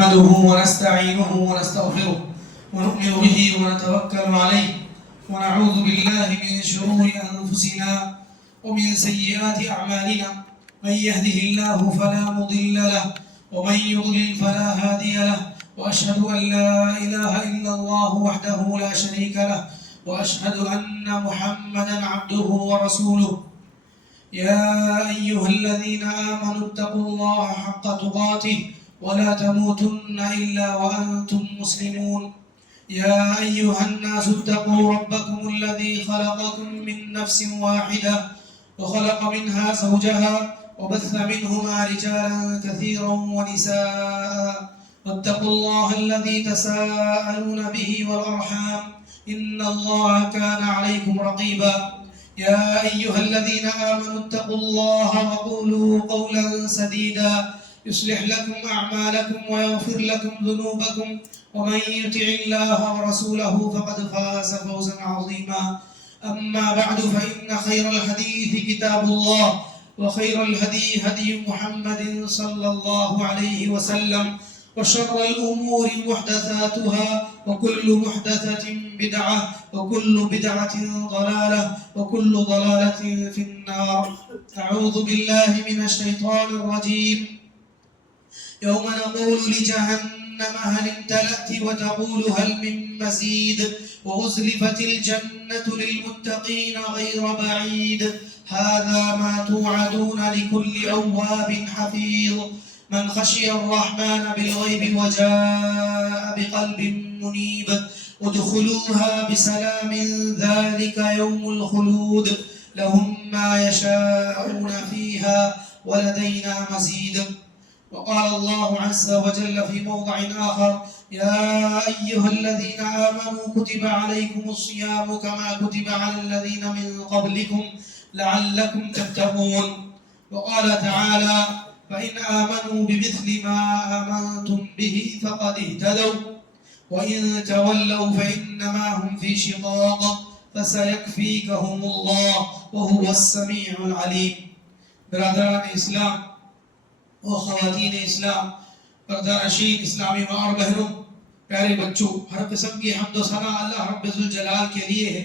نحمده ونستعينه ونستغفره ونؤمن به ونتوكل عليه ونعوذ بالله من شرور أنفسنا ومن سيئات أعمالنا من يهده الله فلا مضل له ومن يضلل فلا هادي له وأشهد أن لا إله إلا الله وحده لا شريك له وأشهد أن محمدا عبده ورسوله يا أيها الذين آمنوا اتقوا الله حق تقاته ولا تموتن إلا وأنتم مسلمون يا أيها الناس اتقوا ربكم الذي خلقكم من نفس واحدة وخلق منها زوجها وبث منهما رجالا كثيرا ونساء واتقوا الله الذي تساءلون به والأرحام إن الله كان عليكم رقيبا يا أيها الذين آمنوا اتقوا الله وقولوا قولا سديدا يصلح لكم أعمالكم ويغفر لكم ذنوبكم ومن يطع الله ورسوله فقد فاز فوزا عظيما أما بعد فإن خير الحديث كتاب الله وخير الهدي هدي محمد صلى الله عليه وسلم وشر الأمور محدثاتها وكل محدثة بدعة وكل بدعة ضلالة وكل ضلالة في النار. أعوذ بالله من الشيطان الرجيم. يوم نقول لجهنم هل امتلأت وتقول هل من مزيد وأزلفت الجنة للمتقين غير بعيد هذا ما توعدون لكل أواب حفيظ من خشي الرحمن بالغيب وجاء بقلب منيب ادخلوها بسلام ذلك يوم الخلود لهم ما يشاءون فيها ولدينا مزيد. وقال الله عز وجل في موضع آخر يا أيها الذين آمنوا كتب عليكم الصيام كما كتب على الذين من قبلكم لعلكم تتقون. وقال تعالى فإن آمنوا بمثل ما آمنتم به فقد اهتدوا وإن تولوا فإنما هم في شقاق فسيكفيكهم الله وهو السميع العليم. برادران اسلام و خواتین اسلام، پردہ-نشین اسلامی ماں اور بہنوں، پیارے بچوں، ہر قسم کی حمد و ثنا اللہ رب ذوالجلال کے لیے ہے.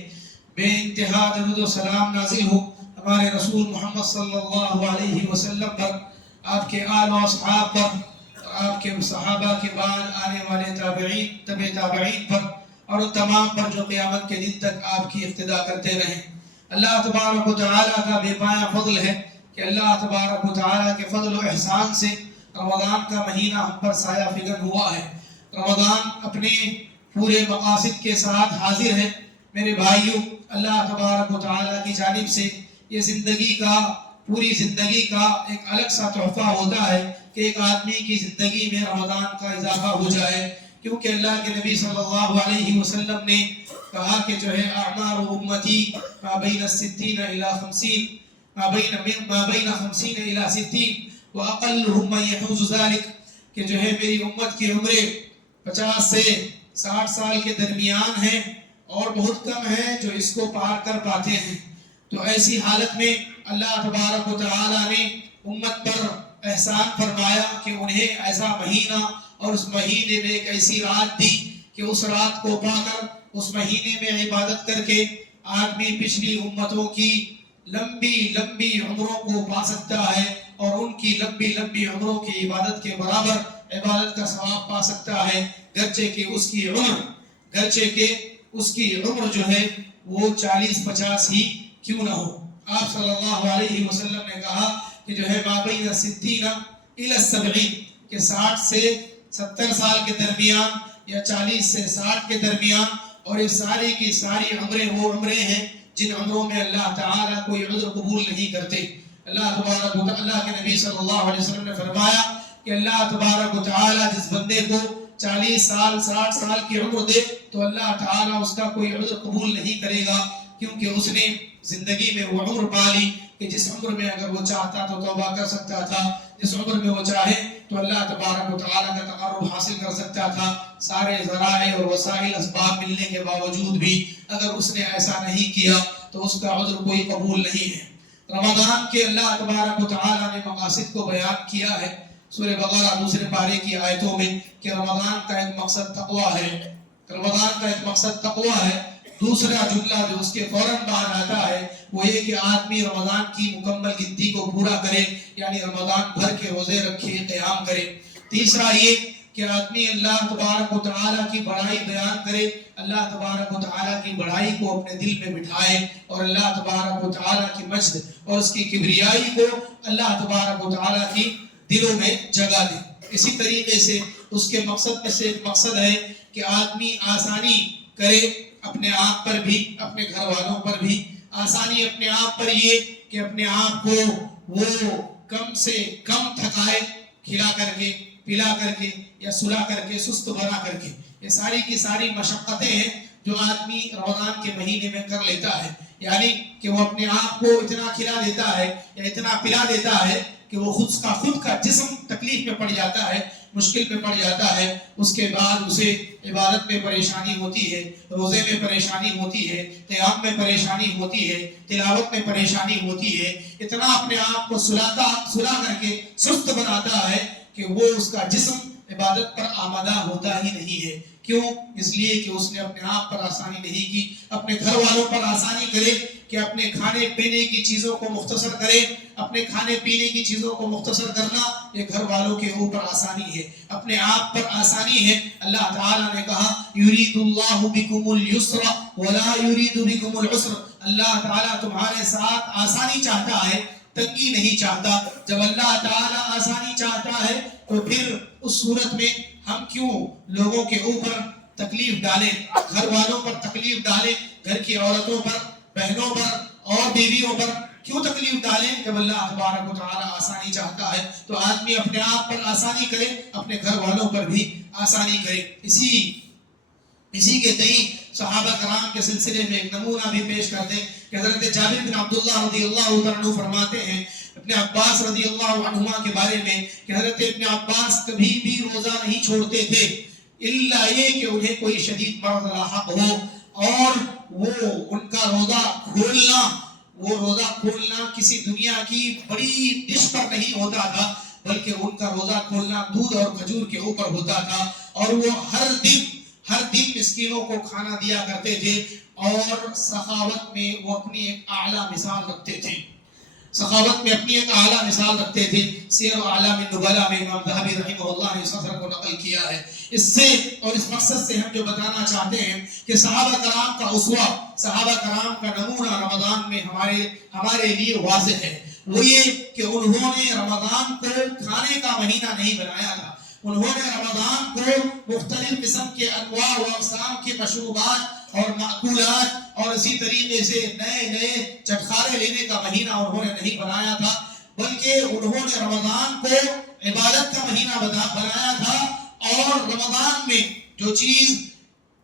بے انتہا درود و سلام نازل ہو ہمارے رسول محمد صلی اللہ علیہ وسلم پر، آپ کے آل و اصحاب پر، اور آپ کے صحابہ کے بعد آنے والے تابعین، تبع تابعین پر، اور ان تمام پر جو قیامت کے دن تک آپ کی اقتداء کرتے رہیں. اللہ تبارک و تعالیٰ کا بے پایہ فضل ہے کہ اللہ تبارک و تعالیٰ کے فضل و احسان سے رمضان کا مہینہ ہم پر سایہ فگن ہوا ہے. رمضان اپنے پورے مقاصد کے ساتھ حاضر ہے. میرے بھائیوں، اللہ تبارک و تعالیٰ کی جانب سے یہ زندگی کا، پوری زندگی کا ایک الگ سا تحفہ ہوتا ہے کہ ایک آدمی کی زندگی میں رمضان کا اضافہ ہو جائے، کیونکہ اللہ کے نبی صلی اللہ علیہ وسلم نے کہا کہ جو ہے اعمار امتی ما بین الستین الی 50 ما بین 50 الی 60 واقلهم من يحوز ذلك، کہ جو ہے میری امت کی عمریں 50 سے 60 سال کے درمیان ہیں اور بہت کم ہیں جو اس کو پار کر پاتے ہیں. تو ایسی حالت میں اللہ تبارک و تعالیٰ نے امت پر احسان فرمایا کہ انہیں ایسا مہینہ اور اس مہینے میں ایک ایسی رات دی کہ اس رات کو پا کر، اس مہینے میں عبادت کر کے آدمی پچھلی امتوں کی لمبی لمبی عمروں کو پا سکتا ہے اور ان کی لمبی لمبی عمروں کی عبادت کے برابر عبادت کا ثواب پا سکتا ہے، گرچہ کہ اس کی عمر جو ہے وہ 40-50 ہی کیوں نہ ہو. آپ صلی اللہ علیہ وسلم نے کہا کہ جو ہے ما بین 60 الی 70، کہ 60 سے 70 سال کے درمیان یا 40 سے 60 کے درمیان، اور یہ ساری کی ساری عمریں وہ عمریں ہیں جن عمروں میں اللہ تعالیٰ کوئی عذر قبول نہیں کرتے. اللہ تبارک و تعالیٰ کے نبی صلی اللہ علیہ وسلم نے فرمایا کہ اللہ تبارک و تعالیٰ جس بندے کو 40 سال 60 سال کی عمر دے تو اللہ تعالیٰ اس کا کوئی عذر قبول نہیں کرے گا، کیونکہ اس نے زندگی میں وہ عمر پالی کہ جس عمر میں اگر وہ چاہتا تو توبہ کر سکتا تھا، جس عمر میں وہ چاہے تو اللہ تبارک و تعالیٰ کا تقرب حاصل کر سکتا تھا. سارے ذرائع اور وسائل اسباب ملنے کے باوجود بھی اگر اس نے ایسا نہیں کیا تو اس کا عذر کوئی قبول نہیں ہے. رمضان کے اللہ تبارک و تعالیٰ نے مقاصد کو بیان کیا ہے. سورہ بقرہ دوسرے پارے کی آیتوں میں کہ رمضان کا ایک مقصد تقویٰ ہے، رمضان کا ایک مقصد تقویٰ ہے۔ دوسرا جملہ جو اس کے فوراً بعد آتا ہے وہ یہ کہ آدمی رمضان کی مکمل گنتی کو پورا کرے، یعنی رمضان بھر کے روزے رکھے، قیام کرے۔ تیسرا یہ کہ آدمی اللہ تبارک و تعالیٰ کی بڑائی بیان کرے، اللہ تبارک و تعالیٰ کی بڑائی کو اپنے دل میں بٹھائے، اور اللہ تبارک و تعالیٰ کی مجد اور اس کی کبریائی کو اللہ تبارک و تعالیٰ کی دلوں میں جگہ دے۔ اسی طریقے سے اس کے مقصد میں سے ایک مقصد ہے کہ آدمی آسانی کرے اپنے آپ پر بھی، اپنے گھر والوں پر بھی۔ آسانی اپنے آپ پر یہ کہ اپنے آپ کو وہ کم سے کم تھکائے، کھلا کر کے، پلا کر کے یا سلا کر کے، سست بنا کر کے۔ یہ ساری کی ساری مشقتیں ہیں جو آدمی رمضان کے مہینے میں کر لیتا ہے، یعنی کہ وہ اپنے آپ کو اتنا کھلا دیتا ہے یا اتنا پلا دیتا ہے کہ وہ خود کا جسم تکلیف میں پڑ جاتا ہے، مشکل میں پڑ جاتا ہے۔ اس کے بعد اسے عبادت میں پریشانی ہوتی ہے، روزے میں پریشانی ہوتی ہے، قیام میں پریشانی ہوتی ہے، تلاوت میں پریشانی ہوتی ہے۔ اتنا اپنے آپ کو سلا کر کے سست بناتا ہے کہ وہ اس کا جسم عبادت پر آمادہ ہوتا ہی نہیں ہے۔ کیوں؟ اس لیے کہ اس نے اپنے آپ پر آسانی نہیں کی۔ اپنے گھر والوں پر آسانی کرے کہ اپنے کھانے پینے کی چیزوں کو مختصر کرے۔ اپنے کھانے پینے کی چیزوں کو مختصر کرنا یہ گھر والوں کے اوپر آسانی ہے، اپنے آپ پر آسانی ہے۔ اللہ تعالیٰ نے کہا یرید اللہ بکم اليسر ولا یرید بکم العسر، اللہ تعالیٰ تمہارے ساتھ آسانی چاہتا ہے، تنگی نہیں چاہتا۔ جب اللہ تعالیٰ آسانی چاہتا ہے تو پھر اس صورت میں ہم کیوں لوگوں کے اوپر تکلیف ڈالیں، گھر والوں پر تکلیف ڈالیں، گھر کی عورتوں پر، بہنوں پر اور بیویوں پر کیوں تکلیف ڈالیں؟ جب اللہ تبارک و تعالیٰ آسانی چاہتا ہے تو آدمی اپنے آپ پر آسانی کرے، اپنے گھر والوں پر بھی آسانی کرے۔ اسی کے تئیں صحابہ کرام کے سلسلے میں ایک نمونہ بھی پیش کرتے ہیں کہ حضرت جابر بن عبداللہ رضی اللہ عنہ فرماتے ہیں ابن عباس رضی اللہ عنہما کے بارے میں کہ حضرت ابن عباس کبھی بھی روزہ نہیں چھوڑتے تھے الا یہ کہ انہیں کوئی شدید مرض لاحق ہو، اور وہ ان کا روزہ کھولنا کسی دنیا کی بڑی ڈش پر نہیں ہوتا تھا، بلکہ ان کا روزہ کھولنا دودھ اور کھجور کے اوپر ہوتا تھا، اور وہ ہر دن مسکینوں کو کھانا دیا کرتے تھے، اور سخاوت میں وہ اپنی ایک اعلیٰ مثال رکھتے تھے۔ سیر اعلام النبلاء میں امام ذہبی رحمہ اللہ نے اس اثر کو نقل کیا ہے۔ اس سے اور اس مقصد سے ہم جو بتانا چاہتے ہیں کہ صحابہ کرام کا اسوہ، صحابہ کرام کا نمونہ رمضان میں ہمارے لیے واضح ہے۔ وہ یہ کہ انہوں نے رمضان کو کھانے کا مہینہ نہیں بنایا تھا، انہوں نے رمضان کو مختلف قسم کے انواع و اقسام کے مشروبات اور مأکولات اور اسی طریقے سے نئے چٹخارے لینے کا مہینہ انہوں نے نہیں بنایا تھا، بلکہ انہوں نے رمضان کو عبادت کا مہینہ بنایا تھا۔ اور رمضان میں جو چیز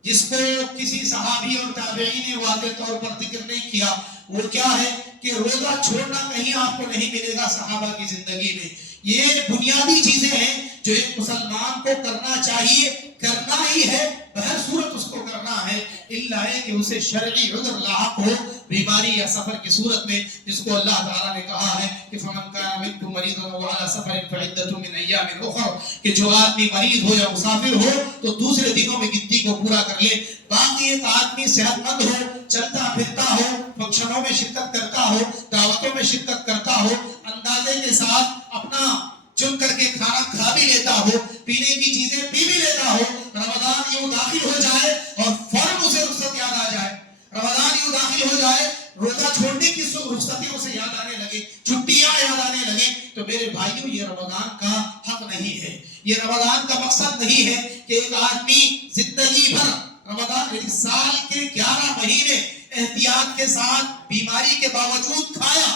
جس کو کسی صحابی اور تابعی نے واضح طور پر ذکر نہیں کیا وہ کیا ہے کہ روزہ چھوڑنا کہیں آپ کو نہیں ملے گا صحابہ کی زندگی میں۔ یہ بنیادی چیزیں ہیں جو ایک مسلمان کو کرنا چاہیے، کرنا ہی ہے، بہر صورت اس کو کرنا ہے، الا ہے کہ اسے شرعی عذر لاحق ہو، بیماری یا سفر کی صورت میں، جس کو اللہ تعالیٰ نے کہا ہے کہ فَمَنْ كَانَ مِنْكُمْ مَرِيضًا أَوْ عَلَى سَفَرٍ فَعِدَّةٌ مِنْ أَيَّامٍ أُخَرَ، کہ جو آدمی مریض ہو یا مسافر ہو تو دوسرے دنوں میں گنتی کو پورا کر لے۔ باقی ایک آدمی صحت مند ہو، چلتا پھرتا ہو، فنکشنوں میں شرکت کرتا ہو، دعوتوں میں شرکت کرتا ہو، اندازے کے ساتھ اپنا چن کر کے کھانا کھا بھی لیتا ہو، پینے کی چیزیں پی بھی لیتا ہو، رمضان یوں داخل ہو جائے اور فوراً اسے رخصت یاد آ جائے، رمضان یوں داخل ہو جائے روزہ چھوڑنے کی رخصتیوں سے یاد آنے لگے، چھٹیاں یاد آنے لگے، تو میرے بھائیوں یہ رمضان کا حق نہیں ہے، یہ رمضان کا مقصد نہیں ہے کہ ایک آدمی زندگی بھر رمضان ایک سال کے 11 مہینے احتیاط کے ساتھ بیماری کے باوجود کھایا،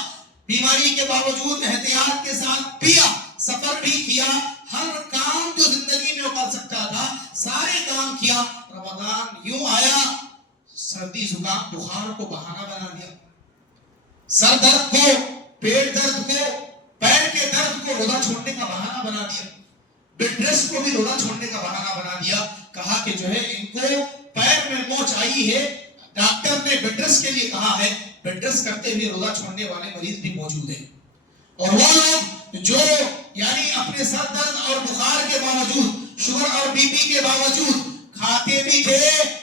بیماری کے باوجود احتیاط کے ساتھ پیا، سفر بھی کیا، ہر کام جو زندگی میں کر سکتا تھا سارے کام کیا، رمضان یوں آیا سردی زکام بخار کو بہانہ بنا دیا، سر درد کو، پیٹ درد کو، پیر کے درد کو روزہ چھوڑنے کا بہانہ بنا دیا، بیڈ ریسٹ کو بھی روزہ چھوڑنے کا بہانہ بنا دیا، کہا کہ جو ہے ان کو پیر میں موچ آئی ہے، ڈاکٹر نے بیڈ ریسٹ کے لیے کہا ہے، بیڈ ریسٹ کرتے ہوئے روزہ چھوڑنے والے مریض بھی موجود ہیں، اور وہ لوگ جو یعنی اپنے سر درد اور بخار کے باوجود، شوگر اور بی پی کے باوجود کھاتے بھی تھے،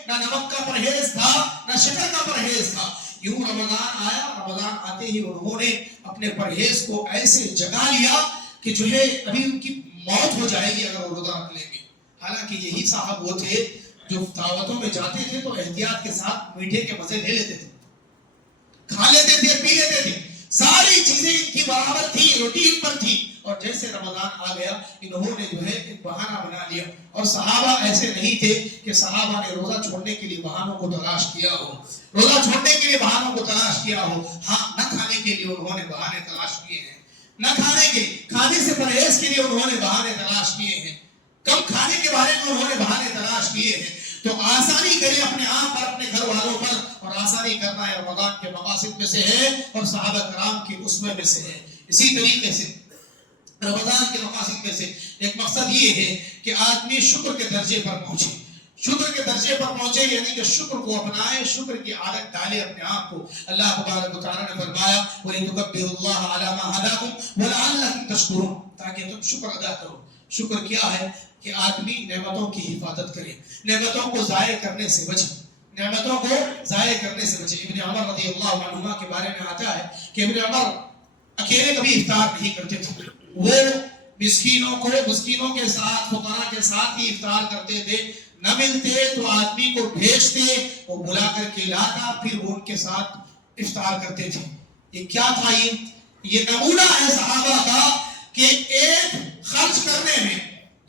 نہ نمک کا پرہیز تھا نہ شکر کا پرہیز تھا، یوں رمضان آیا، رمضان آتے ہی انہوں نے اپنے پرہیز کو ایسے جگا لیا کہ جو ہے ابھی ان کی موت ہو جائے گی اگر وہ روزہ رکھ لیں گے۔ حالانکہ یہی صاحب وہ تھے جو دعوتوں میں جاتے تھے تو احتیاط کے ساتھ میٹھے کے مزے لے لیتے تھے، کھا لیتے تھے، پی لیتے تھے، ساری چیزیں ان کی برابر تھی، روٹین پر تھی، اور جیسے رمضان آ گیا انہوں نے جو ہے ایک بہانہ بنا لیا۔ اور صحابہ ایسے نہیں تھے کہ صحابہ نے روزہ چھوڑنے کے لیے بہانوں کو تلاش کیا ہو، روزہ چھوڑنے کے لیے بہانوں کو تلاش کیا ہو، ہاں نہ کھانے کے لیے انہوں نے بہانے تلاش کیے ہیں، نہ کھانے سے پرہیز کے لیے انہوں نے بہانے تلاش کیے ہیں، کم کھانے کے بارے میں انہوں نے بہانے تلاش کیے ہیں۔ تو آسانی کرے اپنے آپ پر، اپنے گھر والوں پر، اور آسانی کرنا ہے رمضان کے مقاصد میں سے ہے اور صحابہ کرام کی اسوے میں سے ہے۔ اسی طریقے سے رمضان کے مقاصد میں سے ایک مقصد یہ ہے کہ آدمی شکر کے درجے پر پہنچے، شکر کے درجے پر پہنچے یعنی کہ شکر کو اپنائے، شکر کی عادت ڈالے اپنے آپ کو۔ اللہ تبارک و تعالیٰ نے فرمایا وَلِتُكَبِّرُوا اللَّهَ عَلَى مَا هَدَاكُمْ وَلَعَلَّكُمْ تَشْكُرُونَ، تاکہ تم شکر ادا کرو۔ شکر کیا ہے کہ آدمی نعمتوں کی حفاظت کرے، نعمتوں کو ضائع کرنے سے بچے، نعمتوں کو ضائع کرنے سے بچے۔ ابن عمر رضی اللہ عنہما کے بارے میں آتا ہے کہ ابن عمر اکیلے کبھی افطار نہیں کرتے تھے، وہ مسکینوں کے ساتھ، فقراء کے ساتھ ہی افطار کرتے تھے، نہ ملتے تو آدمی کو بھیجتے، وہ بلا کر کے لاتا، پھر وہ ان کے ساتھ افطار کرتے تھے۔ یہ کیا تھا؟ یہ نمونہ ہے صحابہ کا کہ ایک خرچ کرنے میں،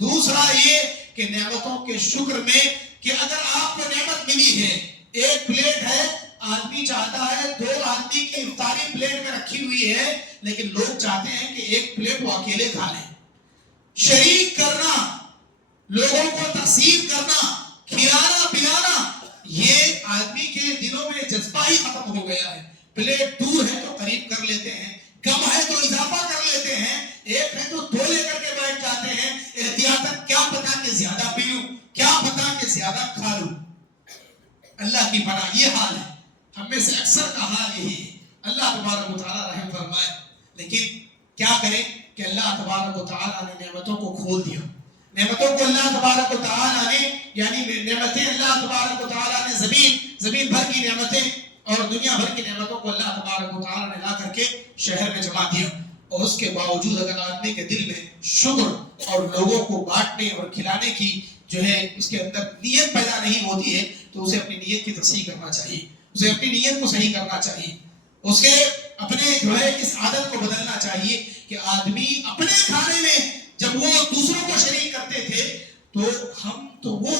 دوسرا یہ کہ نعمتوں کے شکر میں، کہ اگر آپ کو نعمت ملی ہے، ایک پلیٹ ہے، آدمی چاہتا ہے 2 آدمی کی افطاری پلیٹ میں رکھی ہوئی ہے، لیکن لوگ چاہتے ہیں کہ ایک پلیٹ وہ اکیلے کھا لیں۔ شریک کرنا، لوگوں کو تقسیم کرنا، کھلانا پلانا، یہ آدمی کے دلوں میں جذبہ ہی ختم ہو گیا ہے۔ پلیٹ دور ہے تو قریب کر لیتے ہیں، کم ہے تو اضافہ کر لیتے ہیں، ایک ہے تو 2 لے کر کے بیٹھ جاتے ہیں احتیاطاً، کیا پتا کہ زیادہ پی لوں، کیا پتا کہ زیادہ کھا لوں۔ اللہ کی پناہ یہ حال ہے، ہم میں سے اکثر کا حال یہی ہے۔ اللہ تبارک و تعالیٰ رحم فرمائے، لیکن کیا کریں کہ اللہ تبارک و تعالیٰ نے نعمتوں کو کھول دیا، نعمتوں کو اللہ تبارک و تعالیٰ نے، یعنی نعمتیں اللہ تبارک و تعالیٰ نے زمین بھر کی نعمتیں اور دنیا بھر کی نعمتوں کو اللہ تبارک و تعالیٰ نے لا کر کے شہر میں جمع دیا، اور اس کے باوجود اگر آدمی کے دل میں شکر اور لوگوں کو بانٹنے اور کھلانے کی جو ہے اس کے اندر نیت پیدا نہیں ہوتی ہے، تو اسے اپنی نیت کی تصحیح کرنا چاہیے، اسے اپنی نیت کو صحیح کرنا چاہیے، اسے اپنے جو ہے اس عادت کو بدلنا چاہیے کہ آدمی اپنے کھانے میں جب وہ دوسروں کو شریک کرتے تھے تو ہم تو وہ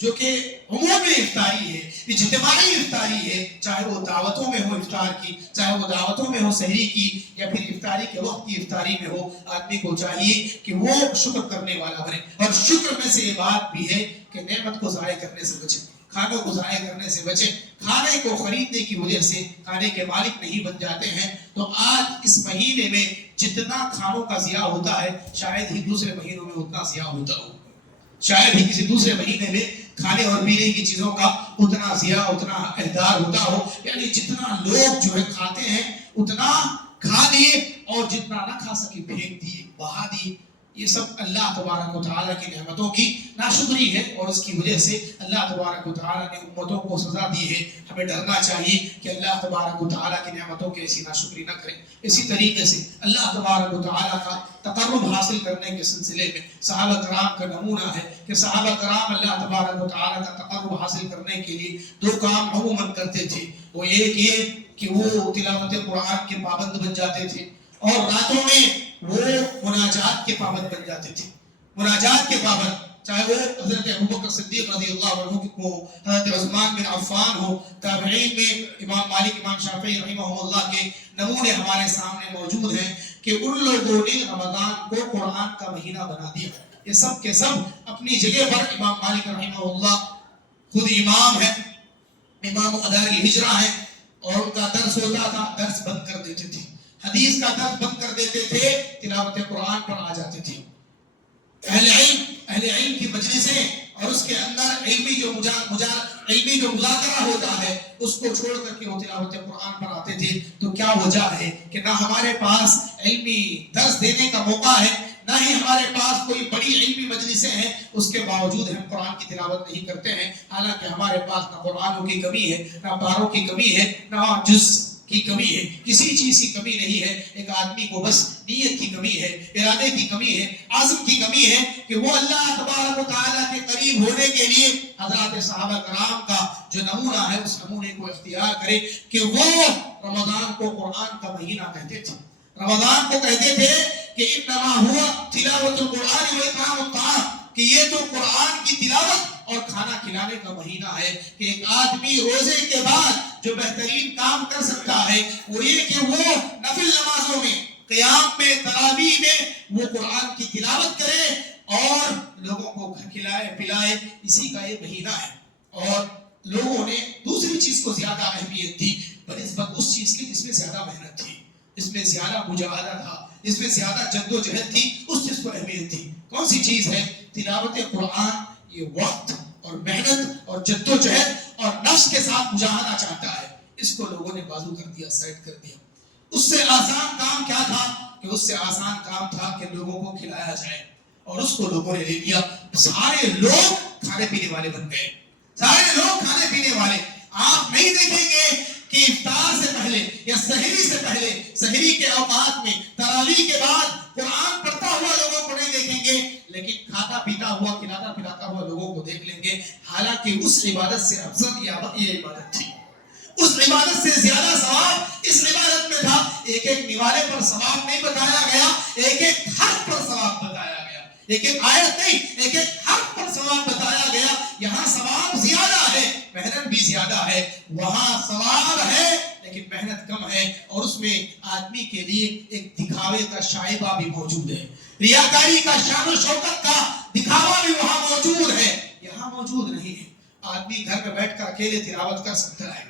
جو کہ عمومی افطاری ہے، اجتماعی افطاری ہے، چاہے وہ دعوتوں میں ہو افطار کی، چاہے وہ دعوتوں میں ہو سحری کی، یا پھر افطاری کے وقت کی افطاری میں ہو، آدمی کو چاہیے کہ وہ شکر کرنے والا بنے۔ اور شکر میں سے یہ بات بھی ہے کہ نعمت کو ضائع کرنے سے بچے، کھانوں کو ضائع کرنے سے بچے، کھانے کو خریدنے کی وجہ سے کھانے کے مالک نہیں بن جاتے ہیں۔ تو آج اس مہینے میں جتنا کھانوں کا ضیاع ہوتا ہے شاید ہی دوسرے مہینوں میں اتنا ضیاع ہوتا ہو، شاید ہی کسی دوسرے مہینے میں کھانے اور پینے کی چیزوں کا اتنا ضیاع، اتنا اہدار ہوتا ہو، یعنی جتنا لوگ جو ہے کھاتے ہیں اتنا کھا لیے اور جتنا نہ کھا سکے پھینک دیے، بہا دیے۔ یہ سب اللہ تبارک و تعالیٰ کی نعمتوں کی ناشکری ہے، اور اس کی وجہ سے اللہ تبارک و تعالیٰ نے امتوں کو سزا دی ہے۔ ہمیں ڈرنا چاہیے کہ اللہ تبارک و تعالیٰ کی نعمتوں کی ایسی ناشکری نہ کریں۔ اسی طریقے سے اللہ تبارک و تعالیٰ کا تقرب حاصل کرنے کے سلسلے میں صحابہ کرام کا نمونہ ہے کہ صحابہ کرام اللہ تبارک و تعالیٰ کا تقرب حاصل کرنے کے لیے 2 کام عموماً کرتے تھے۔ وہ ایک یہ کہ وہ تلاوت قرآن کے پابند بن جاتے تھے، اور راتوں میں وہ مناجات کے پابند بن جاتے تھے، مناجات کے پابند، چاہے وہ حضرت ابوبکر صدیق رضی اللہ عنہ ہو، حضرت عثمان بن عفان ہو، تابعین میں امام مالک، امام شافعی رحمہ اللہ کے نمونے ہمارے سامنے موجود ہیں کہ ان لوگوں نے رمضان کو قرآن کا مہینہ بنا دیا۔ یہ سب کے سب اپنی جگہ پر امام مالک رحمہ اللہ خود امام ہے، امام ادار الہجرہ ہے، اور ان کا درس ہوتا تھا، درس بند کر دیتے تھے، حدیث کا درس بند کر دیتے تھے، تلاوت قرآن پر آ جاتے تھے۔ اہل علم کی مجلسیں اور اس کے اندر علمی جو مذاکرہ ہوتا ہے اس کو چھوڑ کر کے وہ تلاوت قرآن پر آتے تھے. تو کیا وجہ ہے کہ نہ ہمارے پاس علمی درس دینے کا موقع ہے، نہ ہی ہمارے پاس کوئی بڑی علمی مجلسیں ہیں، اس کے باوجود ہم قرآن کی تلاوت نہیں کرتے ہیں. حالانکہ ہمارے پاس نہ قرآنوں کی کمی ہے، نہ پاروں کی کمی ہے، نہ جز کی کمی ہے، کسی چیز کی کمی نہیں ہے. ایک آدمی کو بس نیت کی کمی ہے، ارادے کی کمی ہے، عزم کی کمی ہے کہ وہ اللہ تبارک و تعالیٰ کے قریب ہونے کے لیے حضرات صحابہ کرام کا جو نمونہ ہے اس نمونے کو اختیار کرے کہ وہ رمضان کو قرآن کا مہینہ کہتے تھے. رمضان کو کہتے تھے کہ انما ہوا تلاوت القرآن و اطعام الطعام، کہ یہ تو قرآن کی تلاوت اور کھانا کھلانے کا مہینہ ہے. کہ ایک آدمی روزے کے بعد جو بہترین کام کر سکتا ہے وہ یہ کہ وہ نفل نمازوں میں، قیام میں، تراویح میں وہ قرآن کی تلاوت کرے اور لوگوں کو کھلائے پلائے. اسی کا یہ مہینہ ہے. اور لوگوں نے دوسری چیز کو زیادہ اہمیت دی بنسبت اس چیز کی جس میں زیادہ محنت تھی، اس میں زیادہ مجاہدہ تھا، اس میں زیادہ جد و جہد تھی، اس چیز کو اہمیت تھی. کون سی چیز ہے؟ تلاوت قرآن. یہ وقت اور محنت اور جد و جہد اور نفس کے ساتھ مجاہدہ چاہتا ہے. اس کو لوگوں نے بازو کر دیا، سائڈ کر دیا. اس سے آسان کام کیا تھا؟ کہ اس سے آسان کام تھا کہ لوگوں کو کھلایا جائے، اور اس کو لوگوں نے لے لیا. سارے لوگ کھانے پینے والے بن گئے، سارے لوگ کھانے پینے والے. آپ نہیں دیکھیں گے کہ افطار سے پہلے یا سحری سے پہلے، سحری کے اوقات میں، تراویح کے بعد قرآن پڑھتا ہوا لوگوں کو نہیں دیکھیں گے، لیکن کھاتا پیتا ہوا، کھلاتا پلاتا ہوا لوگوں کو دیکھ لیں گے. حالانکہ اس عبادت سے افضل یہ عبادت تھی، اس عبادت سے زیادہ ثواب اس عبادت میں تھا. ایک ایک نوالے پر ثواب نہیں بتایا گیا، ایک ایک حرف پر ثواب بتایا گیا. ایک ایک آیت نہیں، ایک ایک حرف پر ثواب بتایا گیا. یہاں ثواب زیادہ ہے، محنت بھی زیادہ ہے. وہاں ثواب ہے لیکن محنت کم ہے، اور اس میں آدمی کے لیے ایک دکھاوے کا شائبہ بھی موجود ہے، ریاکاری کا، شان و شوکت کا دکھاوا بھی وہاں موجود ہے. یہاں موجود نہیں ہے. آدمی گھر میں بیٹھ کر اکیلے تلاوت کر سکتا ہے،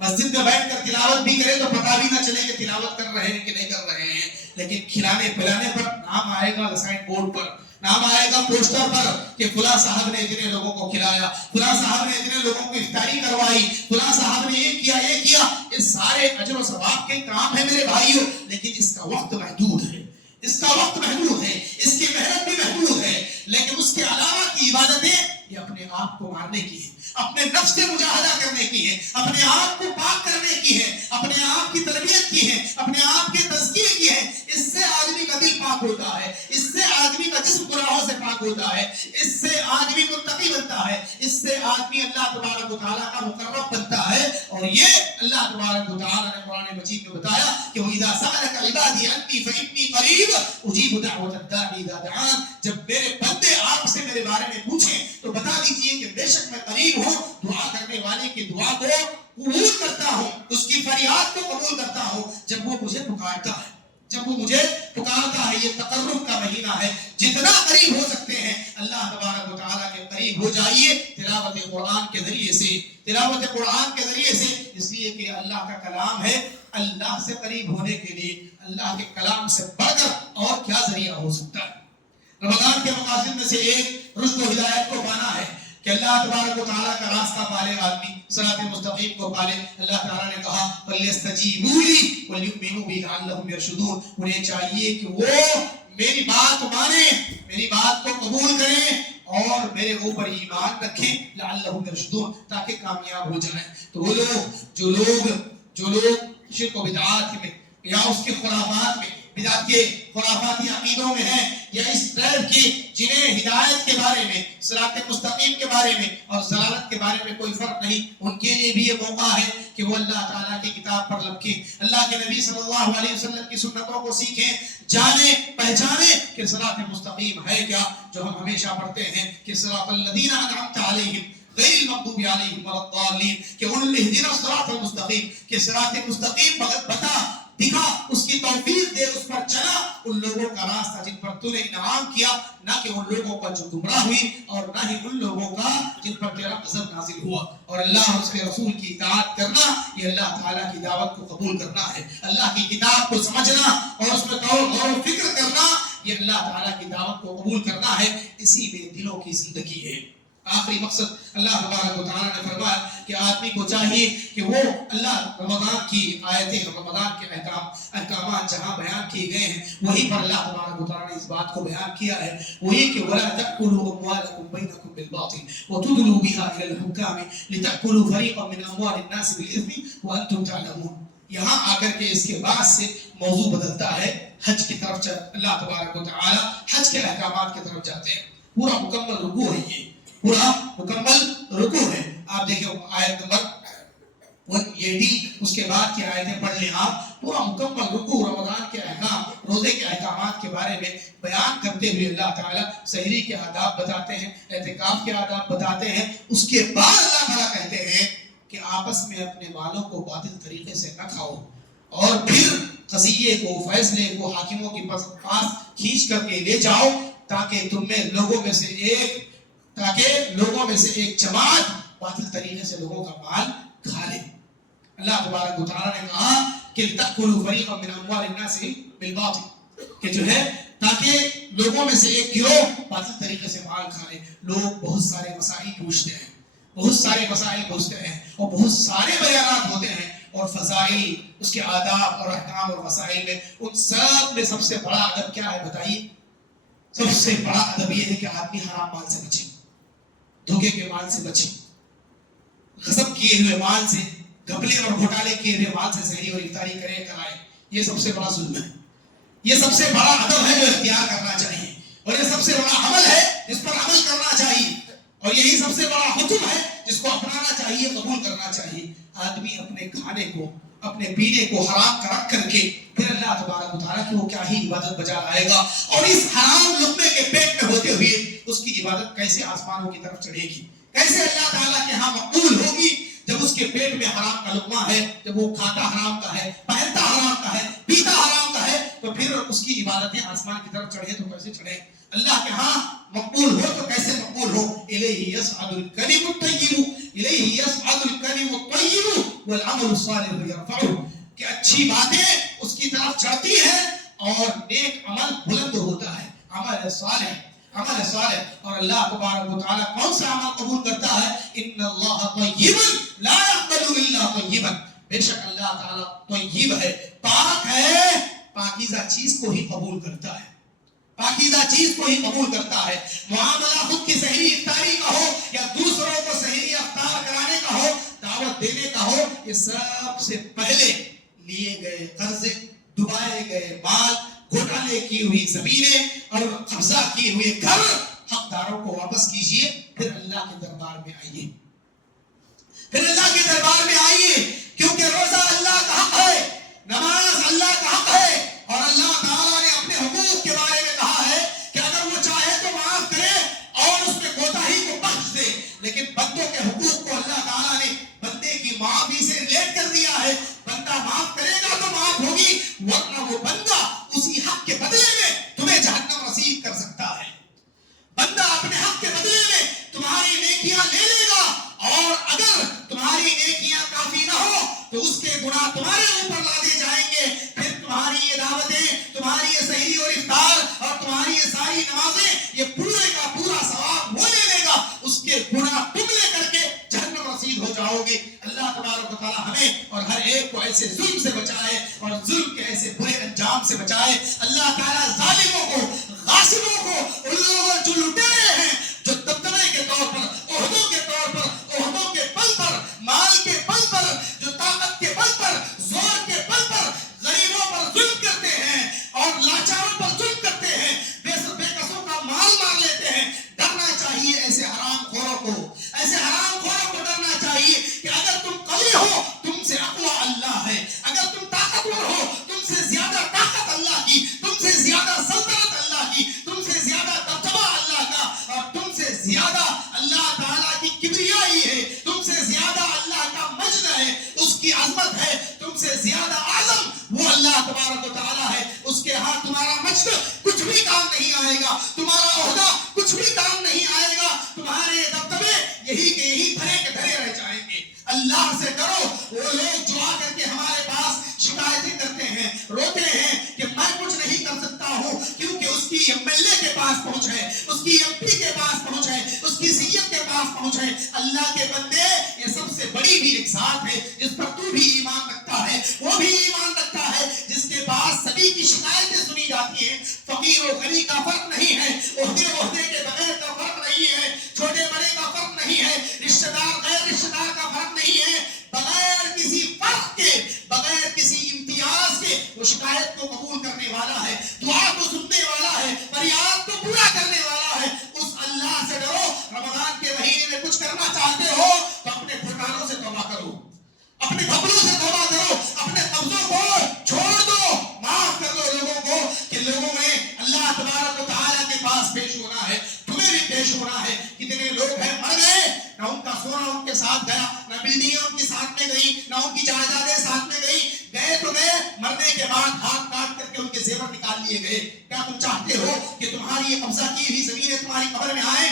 مسجد میں بیٹھ کر تلاوت بھی کرے تو پتہ بھی نہ چلے کہ تلاوت کر رہے ہیں کہ نہیں کر رہے ہیں. لیکن کھلانے پلانے پر نام آئے گا سائن بورڈ پر، نام آئے گا پوسٹر پر کہ فلاں صاحب نے اتنے لوگوں کو کھلایا، فلاں صاحب نے اتنے لوگوں کو افطاری کروائی، فلاں صاحب نے یہ کیا یہ کیا. یہ سارے اجر و ثواب کے کام ہیں میرے بھائیوں، لیکن اس کا وقت محدود ہے، اس کا وقت محدود ہے، اس کی محنت بھی محدود ہے. لیکن اس کے علاوہ کی عبادتیں یہ اپنے آپ کو مارنے کی ہے، اپنے نفس سے مجاہدہ کرنے کی ہے، اپنے آپ کو پاک کرنے کی ہے، اپنے آپ کی تربیت کی ہے، اپنے آپ کے تزکیے کی ہے. اس سے آدمی کا دل پاک ہوتا ہے، اس سے آدمی کا جسم گناہوں سے پاک ہوتا ہے، اس سے آدمی متقی بنتا ہے، اس سے آدمی اللہ تبارک و تعالیٰ کا مقرب بنتا ہے. اور یہ اللہ تبارک و تعالیٰ نے قرآن مجید میں بتایا کہ وَإِذَا سَأَلَكَ عِبَادِي عَنِّي فَإِنِّي قَرِيبٌ أُجِيبُ دَعْوَةَ الدَّاعِ إِذَا دَعَانِ. جب میرے بندے آپ سے میرے بارے میں پوچھیں تو بتا دیجئے کہ بے شک میں قریب ہوں، دعا کرنے والے کی دعا کو قبول کرتا ہوں، اس کی فریاد کو قبول کرتا ہوں جب وہ مجھے پکارتا ہے، جب وہ مجھے پکارتا ہے. یہ تقرب کا مہینہ ہے. جتنا قریب ہو سکتے ہیں اللہ تبارک و تعالیٰ کے قریب ہو جائیے تلاوت قرآن کے ذریعے سے، تلاوت قرآن کے ذریعے سے. اس لیے کہ اللہ کا کلام ہے. اللہ سے قریب ہونے کے لیے اللہ کے کلام سے بڑھ کر اور کیا ذریعہ ہو سکتا ہے؟ رمضان کے مقاصد میں سے ایک رشد و ہدایت کو پانا ہے کہ اللہ تبارک و تعالیٰ کا راستہ پالے، آدمی صراط مستقیم کو پالے. اللہ تعالیٰ نے کہا فَلْيَسْتَجِيبُوا لِي وَلْيُؤْمِنُوا بِي لَعَلَّهُمْ يَرْشُدُونَ. انہیں چاہیے کہ وہ میری بات مانیں، میری بات کو قبول کریں اور میرے اوپر ایمان رکھیں، لَعَلَّهُمْ يَرْشُدُونَ، تاکہ کامیاب ہو جائیں. تو وہ لوگ جو لوگ شرک و بدعات میں یا اس کے خرافات میں، بدعت کے خرافاتی عقیدوں میں ہیں، یا اس طرح کی جنہیں ہدایت کے بارے میں، صراط مستقیم کے بارے میں اور ضلالت کے بارے میں کوئی فرق نہیں، ان کے لیے بھی یہ موقع ہے کہ وہ اللہ تعالیٰ کی کتاب پر لپکیں، اللہ کے نبی صلی اللہ علیہ وسلم کی سنتوں کو سیکھیں، جانیں، پہچانیں کہ صراط مستقیم ہے کیا، جو ہم ہمیشہ پڑھتے ہیں کہ صراط الذین انعمت علیہم غیر المغضوب علیہم ولا الضالین، کہ اہدنا الصراط المستقیم، کہ صراط مستقیم بتا دکھا، اس کی توفیق دے، اس پر چلا ان لوگوں کا راستہ جن پر تو نے انعام کیا، نہ کہ ان لوگوں کا جو گمراہ ہوئی اور نہ ہی ان لوگوں کا جن پر تیرا غضب نازل ہوا. اور اللہ اور اس کے رسول کی اطاعت کرنا یہ اللہ تعالیٰ کی دعوت کو قبول کرنا ہے. اللہ کی کتاب کو سمجھنا اور اس میں غور و فکر کرنا یہ اللہ تعالیٰ کی دعوت کو قبول کرنا ہے. اسی میں دلوں کی زندگی ہے. آخری مقصد اللہ تبارک و تعالیٰ نے فرمایا کہ آدمی کو چاہیے کہ وہ اللہ رمضان کی آیتیں، رمضان کے احکامات جہاں بیان کیے گئے ہیں وہیں پر اللہ تبارک و تعالیٰ نے اس بات کو بیان کیا ہے، وہی کہ وَلَا تَأْكُلُوا أَمْوَالَكُمْ بَيْنَكُمْ بِالْبَاطِلِ وَتُدْلُوا بِهَا إِلَى الْحُكَّامِ لِتَأْكُلُوا فَرِيقًا مِنْ أَمْوَالِ النَّاسِ بِالْإِثْمِ وَأَنْتُمْ تَعْلَمُونَ۔ یہاں آ کر کے اس کے بعد سے موضوع بدلتا ہے، حج کی طرف اللہ تبارک و تعالیٰ حج کے احکامات کی طرف جاتے ہیں۔ پورا مکمل رکوع ہے، یہ پورا مکمل رکوع ہے۔ آپ دیکھیں آیت نمبر 180 اس کے بعد کی آیتیں پڑھ لیں آپ، پورا مکمل رکوع رمضان کے احکام، روزے کے احکامات کے بارے میں بیان کرتے ہوئے اللہ تعالیٰ سحری کے آداب بتاتے ہیں، اعتکاف کے آداب بتاتے ہیں۔ اس کے بعد اللہ تعالیٰ کہتے ہیں کہ آپس میں اپنے مالوں کو باطل طریقے سے نہ کھاؤ، اور پھر قضیے کو، فیصلے کو حاکموں کے پاس کھینچ کر کے لے جاؤ تاکہ لوگوں میں سے ایک جماعت باطل طریقے سے لوگوں کا مال کھا لے۔ اللہ تبارک و تعالیٰ نے کہا کہ تأکلوا فریقا من اموال الناس بالباطل، کہ جو ہے تاکہ لوگوں میں سے ایک گروہ باطل طریقے سے مال کھا لے۔ لوگ بہت سارے مسائل پوچھتے ہیں، بہت سارے مسائل پوچھتے ہیں اور بہت سارے بیانات ہوتے ہیں، اور فضائل، اس کے آداب اور احکام اور مسائل میں ان سب میں سب سے بڑا ادب کیا ہے بتائیے؟ سب سے بڑا ادب یہ ہے کہ آدمی حرام مال سے بچے، دھوکے کے مال سے بچے، غصب کیے ہوئے مال سے، گھپلے اور گھوٹالے کیے ہوئے مال سے سحری اور افطاری کرائے۔ یہ سب سے بڑا ظلم ہے، یہ سب سے بڑا ادب ہے جو اختیار کرنا چاہیے، اور یہ سب سے بڑا عمل ہے جس پر عمل کرنا چاہیے، اور یہی سب سے بڑا حکم ہے جس کو اپنانا چاہیے، قبول کرنا چاہیے۔ آدمی اپنے کھانے کو، اپنے پینے کو حرام رکھ کر کے پھر اللہ تبارک و تعالیٰ کی وہ کیا ہی عبادت بجا لائے گا، اور اس حرام لقمے کے پیٹ میں ہوتے ہوئے اس کی عبادت کیسے آسمانوں کی طرف چڑھے گی، کیسے اللہ تعالیٰ کے ہاں مقبول ہوگی؟ جب اس کے پیٹ میں حرام کا لقمہ ہے، جب وہ کھاتا حرام کا ہے، پہنتا حرام کا ہے، پیتا حرام کا ہے، تو پھر اس کی عبادتیں آسمان کی طرف چڑھے تو کیسے چڑھے؟ اللہ کے ہاں مقبول ہو تو کیسے مقبول ہو؟ الیہ یصعد الکلم الطیب، الیہ یصعد الکلم الطیب والعمل الصالح یرفعہ، کہ اچھی باتیں اس کی طرف چڑھتی ہیں اور نیک عمل بلند ہوتا ہے، عمل صالح، عمل صالح۔ اور اللہ تبارک و تعالیٰ کون سا عمل قبول کرتا ہے؟ ان اللہ طیب لا يقبل الا طیبا، بے شک اللہ تعالیٰ طیب ہے، پاک ہے، پاکیزہ چیز کو ہی قبول کرتا ہے، پاکیزہ چیز کو ہی قبول کرتا ہے۔ معاملہ خود کی سحری افطاری کا ہو یا دوسروں کو سحری افطار کرانے کا ہو، دعوت دینے کا ہو، یہ سب سے پہلے لیے گئے قرضے، ڈبائے گئے مال، گھوٹالے کی ہوئی زمینیں اور قبضہ کیے ہوئے گھر، حقداروں کو واپس کیجئے، پھر اللہ کے دربار میں آئیے، پھر اللہ کے دربار میں آئیے، کیونکہ روزہ اللہ کا حق ہے، نماز اللہ کا حق ہے، اور اللہ تعالیٰ نے اپنے حقوق کے بارے میں کہا ہے کہ اگر وہ چاہے تو معاف کرے اور اس کے کوتاہی کو بخش دے، لیکن بندوں کے حقوق کو اللہ تعالیٰ نے بندے کی معافی سے ریلیٹ کر دیا ہے۔ بندہ معاف کرے گا تو معاف ہوگی، ورنہ وہ بندہ اسی حق کے بدلے میں تمہیں جہنم رسید کر سکتا ہے۔ بندہ اپنے حق کے بدلے میں تمہاری نیکیاں لے لے گا، اور اگر تمہاری نیکیاں کافی نہ ہو تو اس کے گناہ تمہارے اوپر لادے جائیں گے، پھر تمہاری یہ دعوتیں، تمہاری یہ سحری اور افطار اور تمہاری یہ ساری نمازیں، یہ پورے کا پورا ثواب وہ لے لے گا، اس کے گناہ تم لے کر کے جہنم رسید ہو جاؤ گے۔ اللہ تبارک و تعالیٰ ہمیں اور ہر ایک کو ایسے ظلم سے بچائے اور ظلم کے ایسے برے انجام سے بچائے۔ اللہ تعالیٰ ظالموں کو، غاصبوں کو، ان لوگوں جو لٹیرے ہیں، جو دبدبے کے طور پر، عہدوں کے طور پر، عہدوں کے بل پر، مال کے بل پر، جو طاقت کے بل پر، زور کے بل پر غریبوں پر ظلم کرتے ہیں اور لاچاروں پر ظلم کرتے ہیں، بے کسوں کا مال مار لیتے ہیں، ڈرنا چاہیے ایسے حرام خوروں کو، ایسے حرام خوروں کو ڈرنا چاہیے کہ اگر تم قوی ہو، تم سے اقوی اللہ ہے، اگر تم طاقتور ہو، تم سے زیادہ طاقت اللہ کی، تم سے زیادہ سلطنت اللہ کی، تم سے زیادہ دبدبہ اللہ کا، اور تم سے زیادہ اللہ تعالیٰ کی کبریائی ہے، تم سے زیادہ اللہ کا مجد ہے، اس کی عظمت ہے، تم سے زیادہ اعظم وہ اللہ تبارک و تعالیٰ ہے، اس کے ہاں تمہارا مجد کچھ بھی کام نہیں آئے گا، تمہارا عہدہ کچھ بھی کام نہیں آئے گا، تمہارے دبدبے یہی کے یہی دھرے کے دھرے رہ جائیں گے۔ اللہ سے ڈرو۔ وہ لوگ جو آ کر کے ہمارے پاس شکایتیں کرتے ہیں، روتے ہیں کہ میں کچھ نہیں کر سکتا ہوں، کیونکہ اس کی ایم ایل اے کے پاس پہنچ ہے، اس کی ایم پی کے پاس پہنچ ہے، اس کی سی ایم کے پاس پاس پہنچے. اللہ کے بندے یہ سب سے بڑی بھی ایک ذات ہے جس پر تو بھی ایمان رکھتا ہے, وہ بھی ایمان رکھتا ہے جس کے پاس سبھی کی شکایتیں سنی جاتی ہیں. فقیر و غنی کا فرق نہیں ہے, عہدے کے بغیر کا فرق نہیں ہے, چھوٹے بڑے کا فرق نہیں ہے, رشتہ دار غیر رشتہ دار کا فرق نہیں ہے. بغیر کسی فرق کے, بغیر کسی امتیاز کے وہ شکایت کو قبول کرنے والا ہے, دعا کو سننے والا ہے, فریاد کو پورا کرنے والا ہے. اس اللہ سے ڈرو. رمضان کے مہینے میں کچھ کرنا چاہتے ہو تو اپنے پھٹانوں سے توبہ کرو, اپنے گھبروں سے توبہ کرو, اپنے قبضوں کو چھوڑ دو, معاف کر دو لوگوں کو کہ لوگوں میں اللہ تبارک و تعالیٰ کے پاس پیش ہونا ہے, تمہیں بھی پیش ہونا ہے. کتنے لوگ ہیں مر گئے, نہ ان کا سونا ان کے ساتھ گیا, نہ بلڈنگیں ان کے ساتھ میں گئی, نہ ان کی جائیدادیں ساتھ میں گئی. گئے تو گئے, مرنے کے بعد ہاتھ کاٹ کر کے ان کے زیور نکال لیے گئے. کیا تم چاہتے ہو کہ تمہاری یہ قبضہ کی ہوئی زمینیں تمہاری قبر میں آئیں؟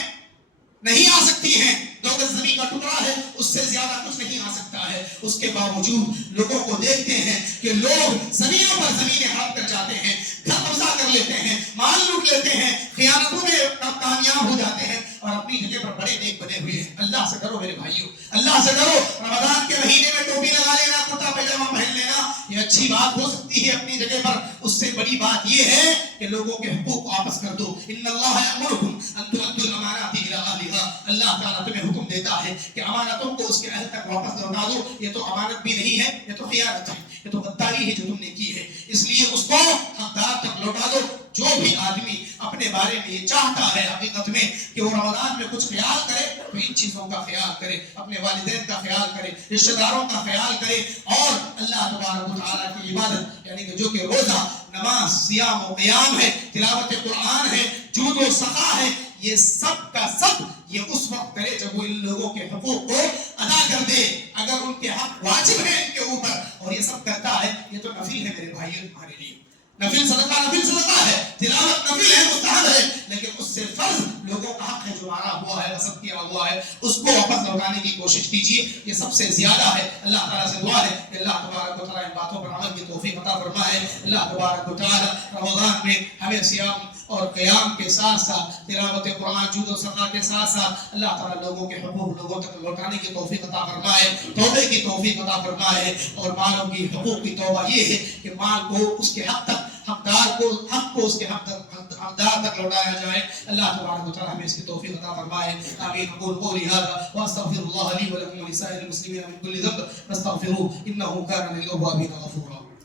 نہیں آ سکتی ہیں. 2 گز زمین کا ٹکڑا ہے, اس سے زیادہ کچھ نہیں آ سکتا ہے. اس کے باوجود لوگوں کو دیکھتے ہیں کہ لوگ زمینوں پر زمینیں ہڑپ کر جاتے ہیں, گھر قبضہ کر لیتے ہیں, مال لوٹ لیتے ہیں, خیانتوں میں کامیاب ہو جاتے ہیں اور اپنی جگہ پر بڑے نیک بنے ہوئے ہیں. اللہ سے ڈرو میرے بھائیوں, اللہ سے ڈرو. رمضان کے مہینے میں ٹوپی لگا لینا, کرتا پائجامہ پہن لینا یہ اچھی بات ہو سکتی ہے اپنی جگہ پر. اس سے بڑی بات یہ ہے کہ لوگوں کے حقوق واپس کر دو. ان اللہ یأمرکم ان تؤدوا الامانات الی اہلھا. اللہ تعالیٰ تمہیں حکم دیتا ہے کہ امانتوں کو اس کے اہل تک واپس لوٹا دو. یہ تو امانت بھی نہیں ہے, یہ تو خیانت ہے, یہ تو غداری ہے جو تم نے کی ہے. اس لیے اس کو حقدار تک لوٹا دو. جو بھی آدمی اپنے بارے میں یہ چاہتا ہے حقیقت میں کہ وہ رمضان میں کچھ خیال کرے تو ان چیزوں کا خیال کرے, اپنے والدین کا خیال کرے, رشتہ داروں کا خیال کرے, اور اللہ تبارک و تعالیٰ کی عبادت یعنی کہ جو کہ روزہ, نماز, صیام و قیام ہے, تلاوت قرآن ہے, جود و سخا ہے, یہ سب کا سب یہ اس وقت کرے جب وہ ان لوگوں کے حقوق کو ادا کر دے. اگر ان کے حق واجب ہے ان کے اوپر اور یہ سب کرتا ہے, یہ تو نفل ہے میرے بھائیوں تمہارے لیے. نفل صدقہ ہے, تلاوت نفل ہے, مستحب ہے, لیکن اس سے فرض لوگوں کا حق ہے جو مارا ہوا ہے, غصب کیا ہوا ہے, اس کو واپس لوٹانے کی کوشش کیجیے. یہ سب سے زیادہ ہے. اللہ تعالیٰ سے دعا ہے کہ اللہ تبارک و تعالیٰ ان باتوں پر عمل کی توفیق عطا فرمائے. اللہ تبارک و تعالیٰ رمضان میں ہمیں صیام اور قیام کے ساتھ ساتھ تلاوت قرآن, جود و سخا کے ساتھ ساتھ اللہ تعالیٰ لوگوں کے حقوق لوگوں تک لوٹانے کی توفیق عطا فرمائے, توبے کی توفیق عطا فرمائے. اور مالوں کی حقوق کی توبہ یہ ہے کہ مال کو اس کے حق تک, حقدار کو حق کو اس کے حقدار تک لوٹایا جائے. اللہ تبارک و تعالیٰ ہمیں اس کی توفیق عطا فرمائے. آمین. اقول قولی هذا واستغفر الله لي ولكم ولسائر المسلمين من كل ذنب فاستغفروه انه كان للأوابين غفورا.